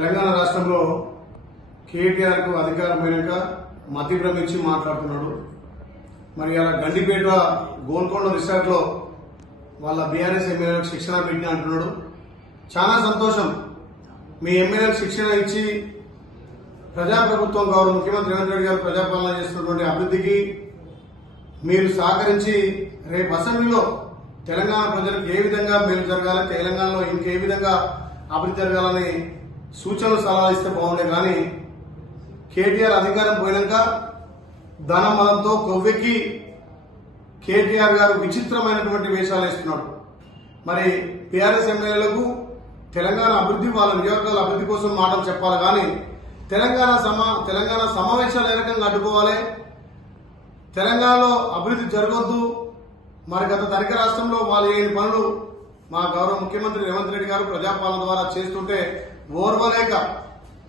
తెలంగాణ రాష్ట్రంలో కేటీఆర్ కు అధికారం పోయినాక మతి భ్రమించి మాట్లాడుతున్నాడు. మరి అలా గండిపేట గోల్కొండ రిసార్ట్ లో వాళ్ళ బీఆర్ఎస్ ఎమ్మెల్యేలకు శిక్షణ పెట్టిన అంటున్నాడు. చాలా సంతోషం. మీ ఎమ్మెల్యేలకు శిక్షణ ఇచ్చి ప్రజాప్రభుత్వం గౌరవ ముఖ్యమంత్రి రేవంత్ రెడ్డి గారు ప్రజాపాలన చేస్తున్నటువంటి అభివృద్ధికి మీరు సహకరించి రేపు అసెంబ్లీలో తెలంగాణ ప్రజలకు ఏ విధంగా మేలు జరగాలి, తెలంగాణలో ఇంకే విధంగా అభివృద్ధి జరగాలని సూచనలు సలహాలు ఇస్తే బాగుండే. కానీ కేటీఆర్ అధికారం పోయినాక ధనమలంతో కొవ్వెక్కి కేటీఆర్ గారు విచిత్రమైనటువంటి వేషాలు వేస్తున్నాడు. మరి టీఆర్ఎస్ ఎమ్మెల్యేలకు తెలంగాణ అభివృద్ధి, వాళ్ళ నియోజకవర్గాల అభివృద్ధి కోసం మాటలు చెప్పాలి. కానీ తెలంగాణ సమావేశాలు ఏ రకంగా అడ్డుకోవాలి, తెలంగాణలో అభివృద్ధి జరగొద్దు. మరి గత ధనిక రాష్ట్రంలో వాళ్ళు ఏని పనులు మా గౌరవ ముఖ్యమంత్రి రేవంత్ రెడ్డి గారు ప్రజాపాలన ద్వారా చేస్తుంటే ఓర్వలేక,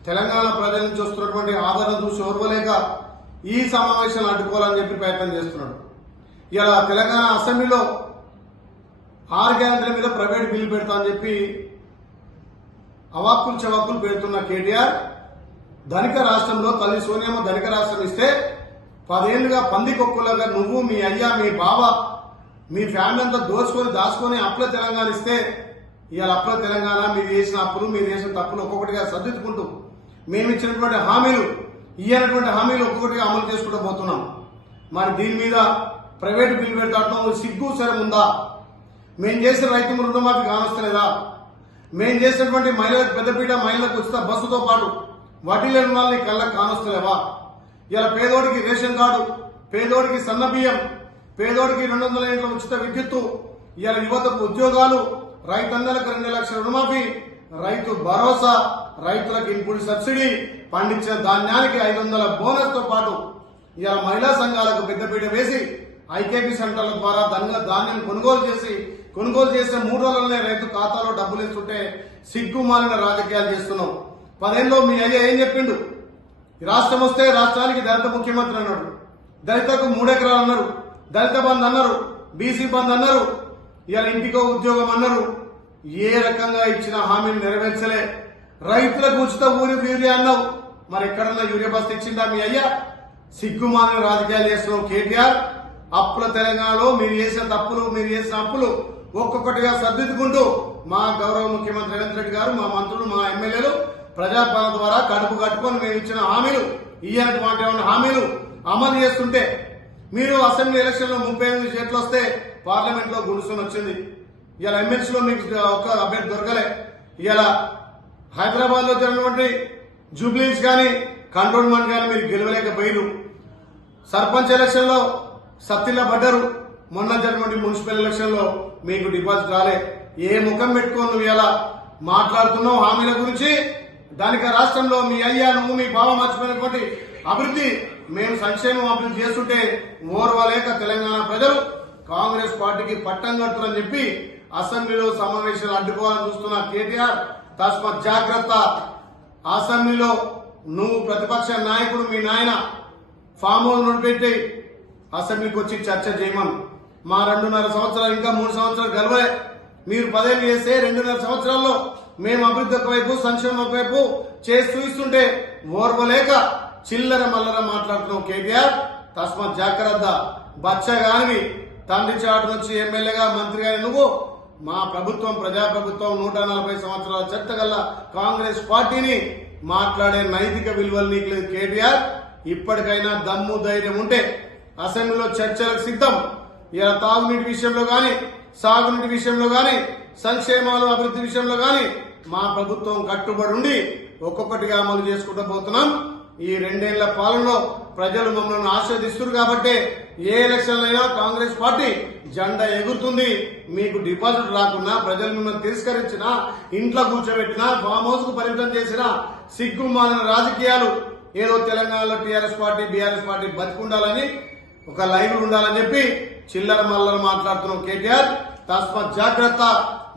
తెలంగాణ ప్రజల నుంచి వస్తున్నటువంటి ఆదరణ చూసి ఓర్వలేక ఈ సమావేశాలను అడ్డుకోవాలని చెప్పి ప్రయత్నం చేస్తున్నాడు. ఇలా తెలంగాణ అసెంబ్లీలో 6 గ్యారెంటీల మీద ప్రైవేట్ బిల్లు పెడతా అని చెప్పి అవాక్కులు చవాక్కులు పెడుతున్న కేటీఆర్ ధనిక రాష్ట్రంలో తల్లి సోనియమ్మ ధనిక రాష్ట్రం ఇస్తే 10 ఏళ్లుగా పందికొక్కులాగా నువ్వు, మీ అయ్యా, మీ బావ, మీ ఫ్యామిలీ అంతా దాచుకొని అప్పుల తెలంగాణ ఇస్తే ఇవాళ అప్పుల తెలంగాణ మీరు చేసిన అప్పులు, మీరు చేసిన తప్పులు ఒక్కొక్కటిగా సర్దిద్దుకుంటూ మేము ఇచ్చినటువంటి హామీలు, ఇయ్యనటువంటి హామీలు ఒక్కొక్కటిగా అమలు చేసుకుంటూ పోతున్నాం. మరి దీని మీద ప్రైవేటు బిల్లు పెడతాం సిగ్గు శరం ఉందా? మేము చేసిన రైతు రుణమాఫీ కానొస్తలేదా? మేము చేసినటువంటి మహిళలకు పెద్దపీట, మహిళలకు ఉచిత బస్సుతో పాటు వడ్డీ లేని రుణాలని కళ్ళకు కానొస్తలేవా? ఇలా పేదోడికి రేషన్ కార్డు, పేదోడికి సన్న బియ్యం, పేదోడికి 200 యూనిట్ల ఉచిత విద్యుత్తు, ఇలా యువతకు ఉద్యోగాలు, రైతన్నలకు 2 లక్షల రుణమాఫీ, రైతు భరోసా, రైతులకు ఇన్పుట్ సబ్సిడీ, పండించిన ధాన్యానికి 500 బోనస్ తో పాటు ఇలా మహిళా సంఘాలకు పెద్దపీట వేసి ఐకేపీ సెంటర్ల ద్వారా ధాన్యం కొనుగోలు చేసే 3 రోజులనే రైతు ఖాతాలో డబ్బులు ఇస్తుంటే సిగ్గుమాలిన రాజకీయాలు చేస్తున్నాం. 10 ఏళ్ళలో మీ అయ్యా ఏం చెప్పిండు? రాష్ట్రం వస్తే రాష్ట్రానికి దళిత ముఖ్యమంత్రి అన్నాడు, దళితకు 3 ఎకరాలు అన్నారు, దళిత బంద్ అన్నారు, బీసీ బంద్ అన్నారు, ఇవాళ ఇంటికో ఉద్యోగం అన్నారు. ఏ రకంగా ఇచ్చిన హామీలు నెరవేర్చలే. రైతులకు ఉచిత యూరియా అన్నావు, మరి ఎక్కడన్నా యూరియా బస్తా ఇచ్చిందా మీ అయ్యా? సిగ్గుమాలిన రాజకీయాలు చేస్తున్నావు కేటీఆర్. అప్పుల తెలంగాణలో మీరు చేసిన తప్పులు, మీరు చేసిన అప్పులు ఒక్కొక్కటిగా సర్దిద్దుకుంటూ మా గౌరవ ముఖ్యమంత్రి రేవంత్ రెడ్డి గారు, మా మంత్రులు, మా ఎమ్మెల్యేలు ప్రజాపాలన ద్వారా కడుపు కట్టుకొని మేము ఇచ్చిన హామీలు, ఇయ్యనటువంటి హామీలు అమలు చేస్తుంటే మీరు అసెంబ్లీ ఎలక్షన్ లో 38 సీట్లు వస్తే పార్లమెంట్ లో గుడుసుని వచ్చింది. ఇలా ఎమ్మెల్సీలో మీకు ఒక అభ్యర్థి దొరకలే. ఇలా హైదరాబాద్ లో జరిగినటువంటి జూబ్లీస్ కానీ, కంటోన్మెంట్ కానీ మీరు గెలవలేకపోయారు. సర్పంచ్ ఎలక్షన్ లో సత్తిలా పడ్డారు. మొన్న జరిగినటువంటి మున్సిపల్ ఎలక్షన్ లో మీకు డిపాజిట్ రాలే. ఏ ముఖం పెట్టుకొని నువ్వు ఇలా మాట్లాడుతున్నావు హామీల గురించి? దానికి రాష్ట్రంలో మీ అయ్యా, నువ్వు, మీ బావ మర్చిపోయినటువంటి అభివృద్ధి, మేము సంక్షేమం అభివృద్ధి చేస్తుంటే ఓర్వలేక తెలంగాణ ప్రజలు కాంగ్రెస్ పార్టీకి పట్టం కడుతున్నారని చెప్పి అసెంబ్లీలో సమావేశాలు అడ్డుకోవాలని చూస్తున్న కేటీఆర్ తస్మాత్ జాగ్రత్త. అసెంబ్లీలో నువ్వు ప్రతిపక్ష నాయకుడు, మీ నాయన ఫామ్ హౌస్ నుండి పెట్టి అసెంబ్లీకి వచ్చి చర్చ చేయమను. మా 2.5 సంవత్సరాలు, ఇంకా 3 సంవత్సరాలు గెలవలే. మీరు 10 ఏళ్ళు చేస్తే 2.5 సంవత్సరాల్లో మేము అభివృద్ధి ఒకవైపు, సంక్షేమం ఒకవైపు చేసి చూస్తుంటే ఓర్వలేక చిల్లర మల్లర మాట్లాడుతున్నావు కేటీఆర్. తస్మాత్ జాగ్రత్త. బచ్చగానివి, తండ్రి చాటు నుంచి ఎమ్మెల్యేగా, మంత్రిగా నువ్వు మా ప్రభుత్వం, ప్రజాప్రభుత్వం, 140 సంవత్సరాల చరిత్ర గల కాంగ్రెస్ పార్టీని మాట్లాడే నైతిక విలువలు నీకు లేదు కేటీఆర్. ఇప్పటికైనా దమ్ము ధైర్యం ఉంటే అసెంబ్లీలో చర్చలకు సిద్ధం. ఇలా తాగునీటి విషయంలో గాని, సాగునీటి విషయంలో గాని, సంక్షేమాలు, అభివృద్ధి విషయంలో గాని మా ప్రభుత్వం కట్టుబడి ఉండి ఒక్కొక్కటిగా అమలు చేసుకుంటూ పోతున్నాం. ఈ 2 ఏళ్ల పాలనలో ప్రజలు మమ్మల్ని ఆశీర్వదిస్తున్నారు కాబట్టి ఏ ఎలక్షన్ అయినా కాంగ్రెస్ పార్టీ జెండా ఎగురుతుంది. మీకు డిపాజిట్ రాకున్నా, ప్రజలు మిమ్మల్ని తిరస్కరించినా, ఇంట్లో కూర్చోబెట్టినా, ఫామ్ హౌస్ కు పరిమితం చేసినా సిగ్గుమాలిన రాజకీయాలు. ఏదో తెలంగాణలో టీఆర్ఎస్ పార్టీ, బీఆర్ఎస్ పార్టీ బతికుండాలని, ఒక లైవ్ ఉండాలని చెప్పి చిల్లర మల్లర మాట్లాడుతున్నాం కేటీఆర్. తస్మాత్ జాగ్రత్త.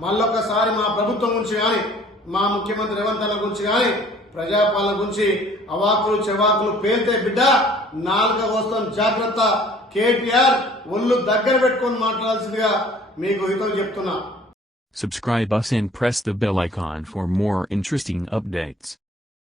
మళ్ళొక్కసారి మా ప్రభుత్వం గురించి గాని, మా ముఖ్యమంత్రి రేవంత్ అన్న గురించి గాని, ప్రజాపాలన గురించి అవాకులు చెవాకులు పేల్తే బిడ్డ నాలుక వస్తాం. జాగ్రత్త. కేటీఆర్ ఒళ్ళు దగ్గర పెట్టుకొని మాట్లాడాల్సిందిగా మీకు హితం చెప్తున్నా. Subscribe us and press the bell icon for more interesting updates.